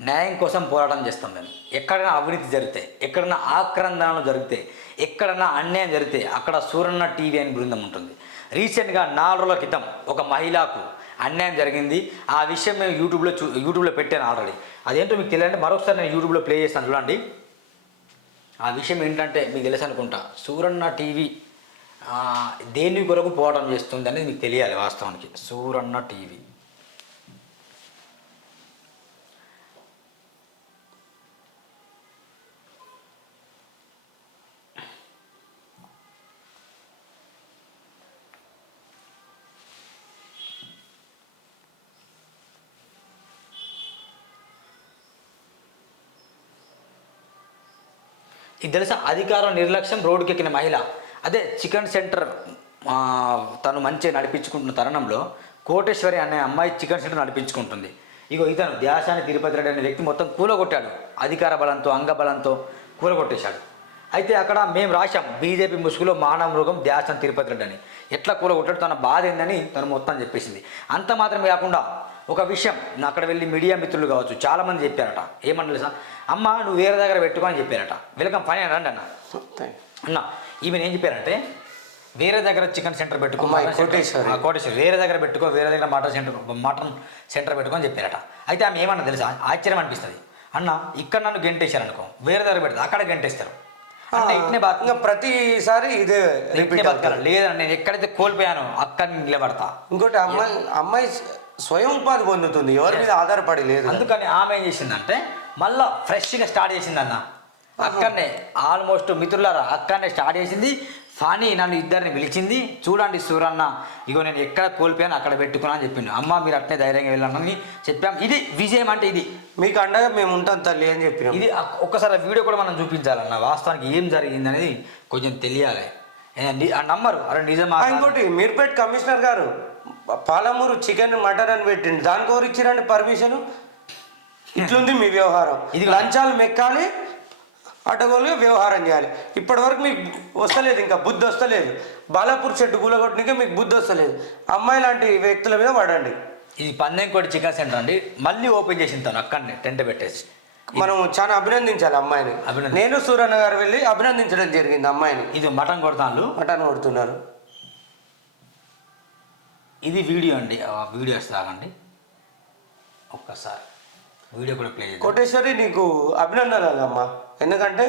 న్యాయం కోసం పోరాటం చేస్తాం మేము. ఎక్కడైనా అవినీతి జరిగితే ఎక్కడైనా ఆక్రందనలు జరిగితే ఎక్కడైనా అన్యాయం జరిగితే అక్కడ సూరన్న టీవీ అని బృందం ఉంటుంది. రీసెంట్గా నాలుగు రోజుల క్రితం ఒక మహిళకు అన్యాయం జరిగింది. ఆ విషయం మేము యూట్యూబ్లో చూ యూట్యూబ్లో పెట్టాను ఆల్రెడీ. అదేంటో మీకు తెలియాలంటే మరొకసారి నేను యూట్యూబ్లో ప్లే చేస్తాను చూడండి. ఆ విషయం ఏంటంటే మీకు తెలుసు అనుకుంటా. సూరన్న టీవీ దేని కొరకు పోరాటం చేస్తుంది అనేది మీకు తెలియాలి వాస్తవానికి. సూరన్న టీవీ. ఇది తెలుసా అధికారం నిర్లక్ష్యం రోడ్డుకి ఎక్కిన మహిళ. అదే చికెన్ సెంటర్ తను మంచిగా నడిపించుకుంటున్న తరుణంలో కోటేశ్వరి అనే అమ్మాయి చికెన్ సెంటర్ నడిపించుకుంటుంది. ఇగో ఇతను ధ్యాసాని తిరుపతి రెడ్డి అనే వ్యక్తి మొత్తం కూలగొట్టాడు. అధికార బలంతో అంగబలంతో కూలగొట్టేశాడు. అయితే అక్కడ మేము రాశాం బీజేపీ ముసుగులో మానవ మృగం ధ్యాసం తిరుపతి రెడ్డి అని. ఎట్లా కూలగొట్టాడు తన బాధ ఏందని తను మొత్తం చెప్పేసింది. అంత మాత్రమే కాకుండా ఒక విషయం నా అక్కడ వెళ్ళి మీడియా మిత్రులు కావచ్చు చాలామంది చెప్పారట. ఏమన్నా తెలుసా? అమ్మ నువ్వు వేరే దగ్గర పెట్టుకో అని చెప్పారట. వెల్కమ్ ఫైన్ రండి అన్న. అన్న ఈమెను ఏం చెప్పారంటే వేరే దగ్గర చికెన్ సెంటర్ పెట్టుకో కోటేశ్వరి. కోటేశ్వరి. వేరే దగ్గర పెట్టుకో వేరే దగ్గర మటన్ సెంటర్ మటన్ సెంటర్ పెట్టుకో అని చెప్పారట. అయితే ఆమె ఏమన్నా తెలుసా? ఆశ్చర్యం అనిపిస్తుంది. అన్న ఇక్కడ నన్ను గెంటేశారు అనుకో వేరే దగ్గర పెడతా అక్కడ గెంటేస్తారు. అంటే ఇట్నే బాత్ ఇంకా ప్రతిసారి ఇదే రిపీట్ బతకాలి. లేదండి నేను ఎక్కడైతే కోల్పోయానో అక్కడ నిలబడతా. ఇంకోటి అమ్మాయి అమ్మాయి స్వయం ఉపాధి పొందుతుంది. ఎవరి మీద ఆధారపడి లేదు. అందుకని ఆమె ఏం చేసిందంటే మళ్ళా ఫ్రెష్గా స్టార్ట్ చేసింది అన్న అక్కడనే ఆల్మోస్ట్ మిత్రులారా అక్కడనే స్టార్ట్ చేసింది. ఫనీ నన్ను ఇద్దరిని పిలిచింది చూడండి సూరన్న ఇగో నేను ఎక్కడ కోల్పోయాను అక్కడ పెట్టుకున్నా అని చెప్పిండు. అమ్మ మీరు అట్నే ధైర్యంగా వెళ్ళానని చెప్పాం. ఇది విజయం అంటే ఇది. మీకు అండగా మేము ఉంటాం తల్లి అని చెప్పినాం. ఇది ఒక్కసారి వీడియో కూడా మనం చూపించాలన్న వాస్తవానికి ఏం జరిగింది అనేది కొంచెం తెలియాలి. ఆ నమ్మరు అరే నిజమా? ఇంకోటి మీర్పేట్ కమిషనర్ గారు పాలమూరు చికెన్ మటన్ అని పెట్టింది దానికి ఎవరు ఇచ్చిరండి పర్మిషన్? ఇట్లుంది మీ వ్యవహారం. ఇది లంచాలు మెక్కాలి అడ్డగోలుగా వ్యవహారం చేయాలి. ఇప్పటి వరకు మీకు వస్తలేదు ఇంకా బుద్ధి వస్తలేదు. బాలాపూర్ చెట్టు కూలగొట్టడానికి మీకు బుద్ధి వస్తలేదు. అమ్మాయి లాంటి వ్యక్తుల మీద పడండి. ఇది పందెంకోటి చికెన్ సెంటర్ అండి మళ్ళీ ఓపెన్ చేసిన తను అక్కడనే టెంట్ పెట్టేసి. మనం చాలా అభినందించాలి అమ్మాయిని. నేను సూరన్న గారు వెళ్ళి అభినందించడం జరిగింది అమ్మాయిని. ఇది మటన్ కొడతాను మటన్ కొడుతున్నారు. ఇది వీడియో అండి ఆ వీడియో సాగండి ఒక్కసారి. వీడియో కూడా ప్లే కోటేశ్వరి నీకు అభినందనలు అమ్మా ఎందుకంటే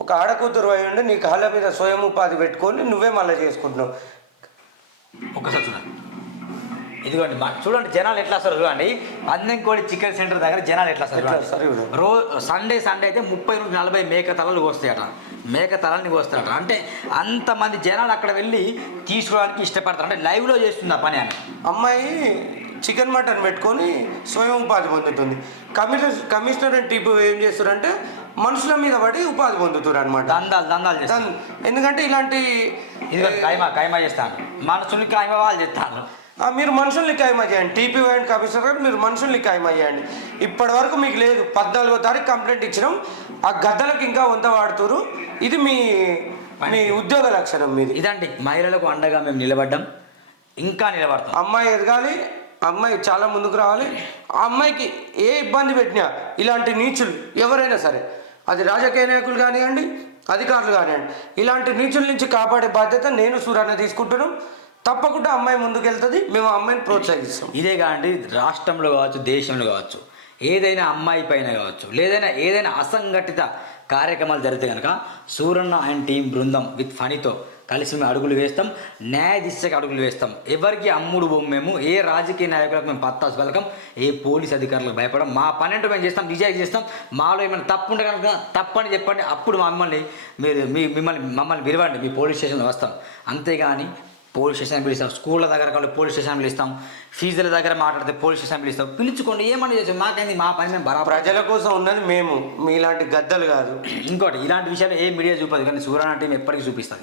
ఒక ఆడకూతురు అయి ఉండి నీ కాళ్ళ మీద స్వయం ఉపాధి పెట్టుకొని నువ్వే మళ్ళీ చేసుకుంటున్నావు. ఒక్కసారి చూడండి. ఇదిగోండి మా చూడండి జనాలు ఎట్లా వస్తారు చూడండి. పందెంకోడి చికెన్ సెంటర్ దగ్గర జనాలు ఎట్లా వస్తారు చూడు. రో సండే సండే అయితే ముప్పై నుంచి నలభై మేక తలలు కోస్తాయట. మేక తలని కోస్తారట. అంటే అంతమంది జనాలు అక్కడ వెళ్ళి తీసుకోవడానికి ఇష్టపడతారు. అంటే లైవ్లో చేస్తుంది ఆ పని అని? అమ్మాయి చికెన్ మటన్ పెట్టుకొని స్వయం ఉపాధి పొందుతుంది. కమిషనర్ కమిషనర్ అండ్ టీపు ఏం చేస్తారంటే మనుషుల మీద పడి ఉపాధి పొందుతారు అనమాట దందాలు దందాలు చేస్తాను ఎందుకంటే ఇలాంటి ఇదిగో కైమా కైమా చేస్తాను. మనసుని కైమా వాళ్ళు చేస్తాను మీరు మనుషుల్ని ఖాయమా చేయండి. టీపీ అండ్ కమిషనర్ గారు మీరు మనుషుల్ని ఖాయమా చేయండి. ఇప్పటి వరకు మీకు లేదు. పద్నాలుగో తారీఖు కంప్లైంట్ ఇచ్చినాం. ఆ గద్దలకు ఇంకా వంద వాడుతురు. ఇది మీ మీ ఉద్యోగ లక్షణం మీది. ఇదండి. మహిళలకు అండగా మేము నిలబడ్డాం. ఇంకా నిలబడతాం. అమ్మాయి ఎదగాలి అమ్మాయి చాలా ముందుకు రావాలి. ఆ అమ్మాయికి ఏ ఇబ్బంది పెట్టినా ఇలాంటి నీచులు ఎవరైనా సరే అది రాజకీయ నాయకులు కానివ్వండి అధికారులు కానివ్వండి ఇలాంటి నీచుల నుంచి కాపాడే బాధ్యత నేను సూరాన్ని తీసుకుంటున్నాం. తప్పకుండా అమ్మాయి ముందుకెళ్తుంది మేము అమ్మాయిని ప్రోత్సహిస్తాం. ఇదే కాండి రాష్ట్రంలో కావచ్చు దేశంలో కావచ్చు ఏదైనా అమ్మాయి పైన కావచ్చు లేదైనా ఏదైనా అసంఘటిత కార్యక్రమాలు జరిగితే కనుక సూరన్న అండ్ టీం బృందం విత్ ఫనీతో కలిసి మేము అడుగులు వేస్తాం న్యాయ దిశగా అడుగులు వేస్తాం. ఎవరికి అమ్ముడు బొమ్మ మేము ఏ రాజకీయ నాయకులకు మేము పత్తాసు పలకం ఏ పోలీస్ అధికారులకు భయపడం. మా పన్నెండు మేము చేస్తాం నిజాయితీ చేస్తాం. మాలో ఏమైనా తప్పు ఉంటే కనుక తప్పని చెప్పండి. అప్పుడు మమ్మల్ని మీరు మీ మిమ్మల్ని మమ్మల్ని పిలవండి. మీ పోలీస్ స్టేషన్లో వస్తాం. అంతేగాని పోలీస్ స్టేషన్ పిలుస్తాం. స్కూళ్ళ దగ్గర కావాలి పోలీస్ స్టేషన్ పిలుస్తాం. ఫీజుల దగ్గర మాట్లాడితే పోలీస్ స్టేషన్ పిలుస్తాం. పిలుచుకోండి ఏమని చేసాం మాకైంది? మా పని మేము బరాబర్ ప్రజల కోసం ఉన్నది మేము. మీలాంటి గద్దలు కాదు. ఇంకోటి ఇలాంటి విషయాలు ఏ మీడియా చూపదు. కానీ సూర్యనాట్యం ఎప్పటికీ చూపిస్తుంది.